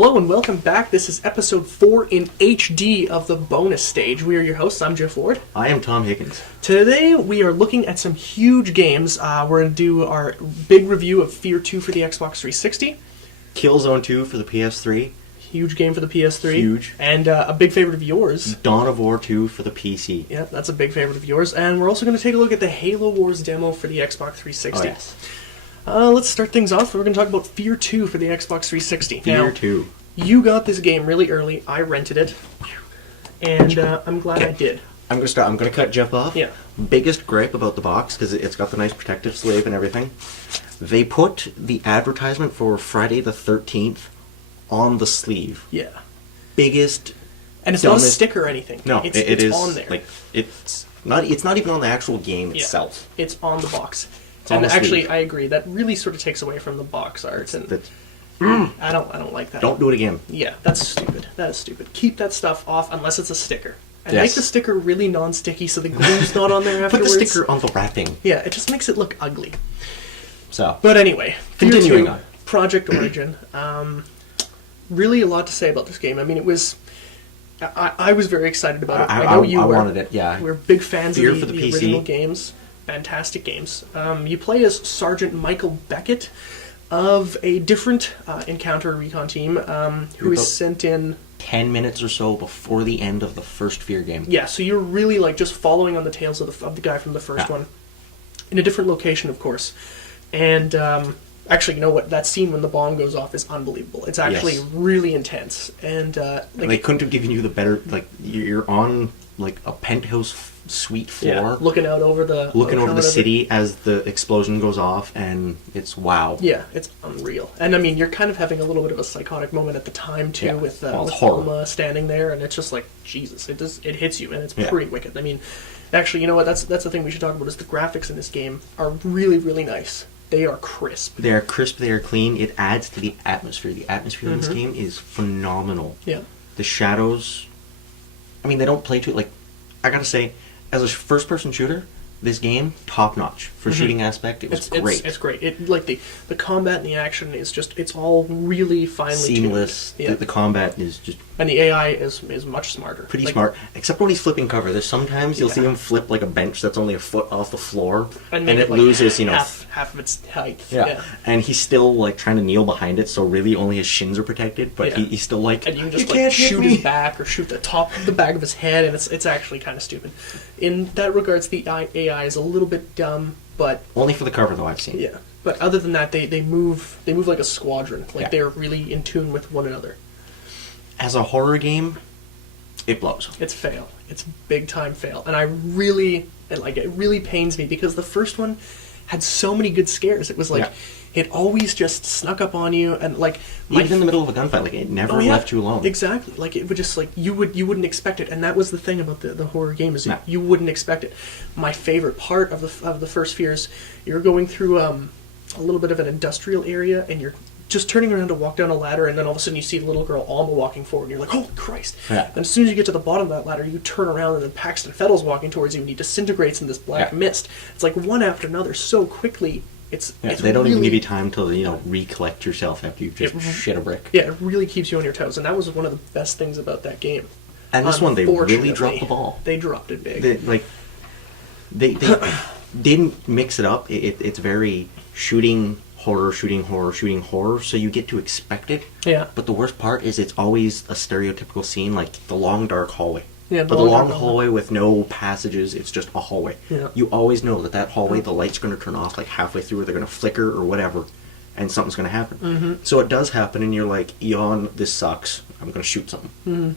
Hello and welcome back. This is episode 4 in HD of the bonus stage. We are your hosts. I'm Jeff Ward. I am Tom Higgins. Today we are looking at some huge games. We're going to do our big review of Fear 2 for the Xbox 360. Killzone 2 for the PS3. Huge game for the PS3. Huge. And a big favorite of yours. Dawn of War 2 for the PC. Yeah, that's a big favorite of yours. And we're also going to take a look at the Halo Wars demo for the Xbox 360. Oh, yes. Let's start things off. We're going to talk about Fear 2 for the Xbox 360. Fear 2. You got this game really early. I rented it. And I'm glad I did. I'm going to cut Jeff off. Yeah. Biggest gripe about the box, because it's got the nice protective sleeve and everything. They put the advertisement for Friday the 13th on the sleeve. Yeah. Biggest, and it's dumbest, not a sticker or anything. No, it's is on there. Like it's not even on the actual game itself. It's on the box. It's on the actually, sleeve. I agree. That really sort of takes away from the box art, and I don't like that. Don't do it again. Yeah, that's stupid. That is stupid. Keep that stuff off unless it's a sticker. And Yes. make the sticker really non-sticky so the glue's not on there Put afterwards. the sticker on the wrapping. Yeah, it just makes it look ugly. So, But anyway, continuing Fear 2, on. Project Origin. Really a lot to say about this game. I mean, it was... I was very excited about it. I know you were. I wanted it, yeah. We're big fans Fear of for the the PC. original games. Fantastic games. You play as Sergeant Michael Beckett of a different Encounter recon team who is sent in... 10 minutes or so before the end of the first Fear game. Yeah, so you're really like just following on the tails of the guy from the first one. In a different location, of course. And actually, you know what? That scene when the bomb goes off is unbelievable. It's actually really intense. And they couldn't have given you the better... Like, you're on like a penthouse suite floor. Yeah, looking out over the city as the explosion goes off, and it's wow. Yeah, it's unreal. And I mean, you're kind of having a little bit of a psychotic moment at the time too, with Alma standing there, and it's just like Jesus. It hits you, and it's pretty wicked. I mean, actually, you know what? That's the thing we should talk about is the graphics in this game are really, really nice. They are crisp. They are crisp. They are clean. It adds to the atmosphere. The atmosphere in this game is phenomenal. Yeah. The shadows. I mean, they don't play to it. Like, I gotta say, as a first-person shooter, this game, top-notch. For shooting aspect, it was great. It's great. It like the combat and the action is just, it's all really finely seamless. tuned. Yeah. The combat is just... And the AI is much smarter. Pretty smart. Except when he's flipping cover. There's sometimes you'll see him flip like a bench that's only a foot off the floor. And it like loses, half of its height. Yeah. And he's still like trying to kneel behind it, so really only his shins are protected, but he's still like... And you can just like shoot his back or shoot the top of the back of his head, and it's actually kind of stupid. In that regards, the AI is a little bit dumb, but... Only for the cover, though, I've seen. Yeah. But other than that, they move like a squadron. Like, they're really in tune with one another. As a horror game, it blows. It's fail. It's big time fail. And it really pains me because the first one had so many good scares. It was like, it always just snuck up on you, and like... Even in the middle of a gunfight, like, it never left you alone. Exactly. Like, it would just, like, you wouldn't expect it. And that was the thing about the horror game, is you wouldn't expect it. My favorite part of the first Fears, you're going through a little bit of an industrial area, and you're just turning around to walk down a ladder, and then all of a sudden you see the little girl Alma walking forward, and you're like, holy Christ. Yeah. And as soon as you get to the bottom of that ladder, you turn around, and then Paxton Fettle's walking towards you, and he disintegrates in this black mist. It's like one after another so quickly. They don't even give you time to, recollect yourself after you've just shit a brick. Yeah, it really keeps you on your toes, and that was one of the best things about that game. And this one, they really dropped the ball. They dropped it big. They didn't mix it up. It's very shooting horror, so you get to expect it. Yeah. But the worst part is it's always a stereotypical scene, like the long dark hallway. Yeah, the long hallway with no passages, it's just a hallway. Yeah. You always know that hallway, the light's going to turn off like halfway through, or they're going to flicker or whatever, and something's going to happen. Mm-hmm. So it does happen, and you're like, yawn, this sucks, I'm going to shoot something. Mm-hmm.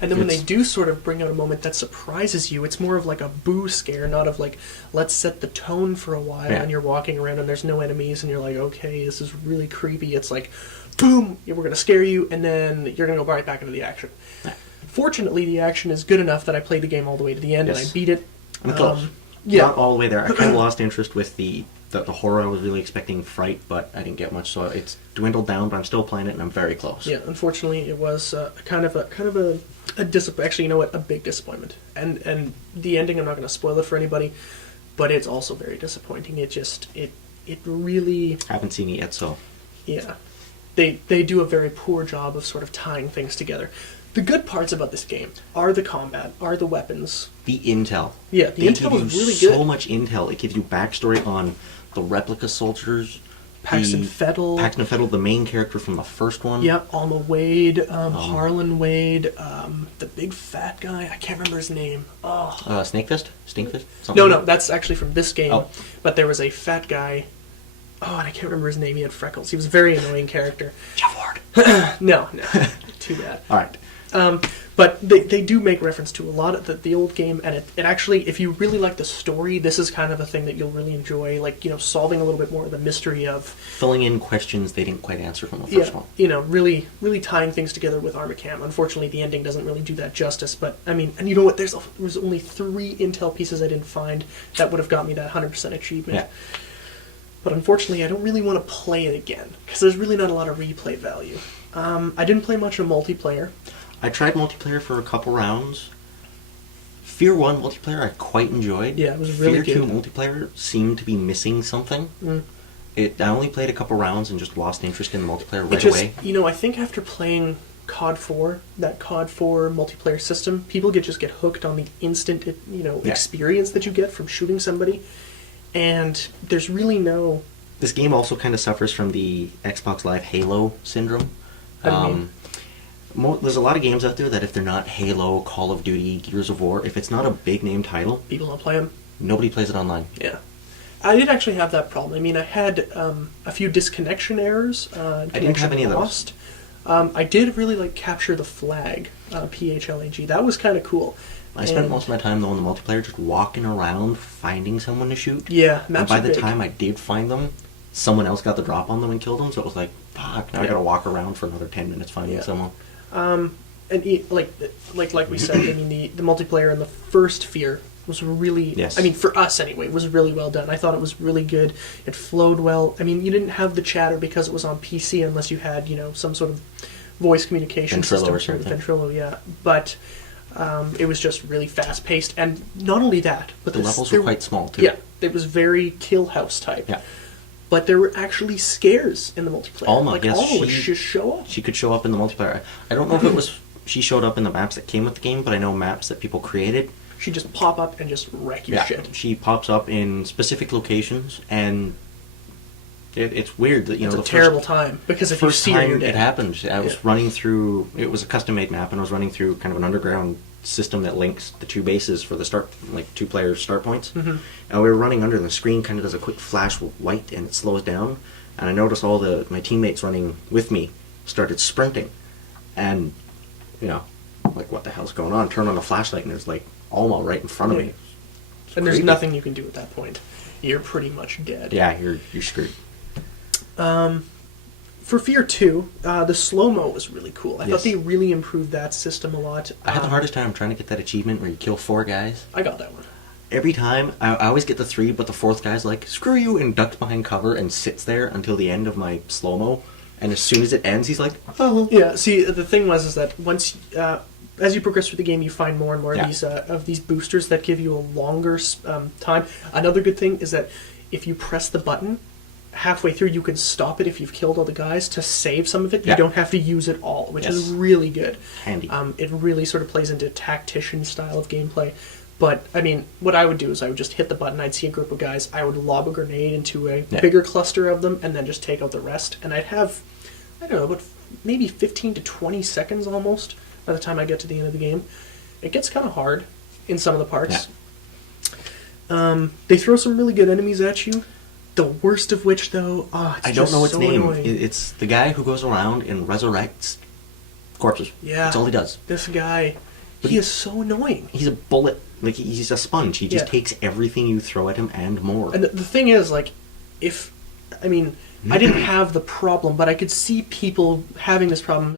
And then when they do sort of bring out a moment that surprises you, it's more of like a boo scare, not of like, let's set the tone for a while, and you're walking around and there's no enemies, and you're like, okay, this is really creepy. It's like, boom, we're going to scare you, and then you're going to go right back into the action. Yeah. Fortunately, the action is good enough that I played the game all the way to the end, and I beat it. I'm close. Not all the way there. I kind of lost interest with the horror. I was really expecting fright, but I didn't get much, so it's dwindled down, but I'm still playing it, and I'm very close. Yeah, unfortunately, it was kind of a actually, you know what, a big disappointment. And the ending, I'm not going to spoil it for anybody, but it's also very disappointing. It really... Haven't seen it yet, so... Yeah. they do a very poor job of sort of tying things together. The good parts about this game are the combat, are the weapons. The intel. Yeah, the they intel give is you really so good. much intel. It gives you backstory on the replica soldiers. Paxton Fettel, the main character from the first one. Yep, Alma Wade, Harlan Wade, the big fat guy. I can't remember his name. Oh. Snakefist? Stinkfist? No, that's actually from this game. Oh. But there was a fat guy. Oh, and I can't remember his name. He had freckles. He was a very annoying character. Jeff Ward. No. Too bad. All right. But they do make reference to a lot of the old game, and it actually, if you really like the story, this is kind of a thing that you'll really enjoy, like, solving a little bit more of the mystery of... Filling in questions they didn't quite answer from the first one. Really, really tying things together with Armacam. Unfortunately, the ending doesn't really do that justice, but, I mean, and you know what, there was only 3 intel pieces I didn't find that would have got me that 100% achievement. Yeah. But unfortunately, I don't really want to play it again, because there's really not a lot of replay value. I didn't play much of multiplayer. I tried multiplayer for a couple rounds. Fear 1 multiplayer I quite enjoyed. Yeah, it was really Fear good. 2 multiplayer seemed to be missing something. I only played a couple rounds and just lost interest in the multiplayer right away. I think after playing COD 4, that COD 4 multiplayer system, people just get hooked on the instant experience that you get from shooting somebody, and there's really no... This game also kind of suffers from the Xbox Live Halo syndrome. There's a lot of games out there that if they're not Halo, Call of Duty, Gears of War, if it's not a big name title, people don't play them. Nobody plays it online. Yeah. I did actually have that problem. I mean, I had a few disconnection errors. I didn't have any of those. I did really like Capture the Flag, PHLAG. That was kind of cool. I spent most of my time, though, in the multiplayer just walking around, finding someone to shoot. Yeah, and by the time I did find them, someone else got the drop on them and killed them, so it was like, fuck, now I gotta walk around for another 10 minutes finding someone. And like we said, I mean, the multiplayer in the first Fear was really, yes. I mean, for us anyway, was really well done. I thought it was really good. It flowed well. I mean, you didn't have the chatter because it was on PC unless you had, some sort of voice communication system. Or something. Ventrilo, yeah. But it was just really fast-paced. And not only that, but the levels were quite small, too. Yeah, it was very Kill House type. Yeah. But there were actually scares in the multiplayer. Alma, like, yes, Alma would just show up. She could show up in the multiplayer. I don't know if it was she showed up in the maps that came with the game, but I know maps that people created. She'd just pop up and just wreck your shit. She pops up in specific locations, and it's weird that it's a terrible time because if you see her, you're dead. It happened. I was running through. It was a custom-made map, and I was running through kind of an underground system that links the 2 bases for the start, like 2 players' start points. Mm-hmm. And we were running under, and the screen kind of does a quick flash with white, and it slows down. And I noticed all my teammates running with me started sprinting, and like, what the hell's going on? Turn on the flashlight, and there's like Alma right in front of me. And there's nothing you can do at that point. You're pretty much dead. Yeah, you're screwed. For Fear 2, the slow-mo was really cool. I thought they really improved that system a lot. I had the hardest time trying to get that achievement where you kill 4 guys. I got that one. Every time, I always get the 3, but the 4th guy's like, screw you, and ducks behind cover and sits there until the end of my slow-mo. And as soon as it ends, he's like, oh. Yeah, see, the thing is that once... as you progress through the game, you find more and more of these boosters that give you a longer time. Another good thing is that if you press the button, halfway through you can stop it if you've killed all the guys to save some of it. You don't have to use it all, which is really good. Handy. It really sort of plays into tactician style of gameplay. But, I mean, what I would do is I would just hit the button, I'd see a group of guys, I would lob a grenade into a bigger cluster of them, and then just take out the rest. And I'd have, I don't know, about maybe 15 to 20 seconds almost by the time I get to the end of the game. It gets kind of hard in some of the parts. Yeah. They throw some really good enemies at you. The worst of which, though, I don't know its name. Annoying. It's the guy who goes around and resurrects corpses. Yeah. That's all he does. This guy, he is so annoying. He's a bullet. Like, he's a sponge. He just takes everything you throw at him and more. And the thing is, like, I didn't have the problem, but I could see people having this problem.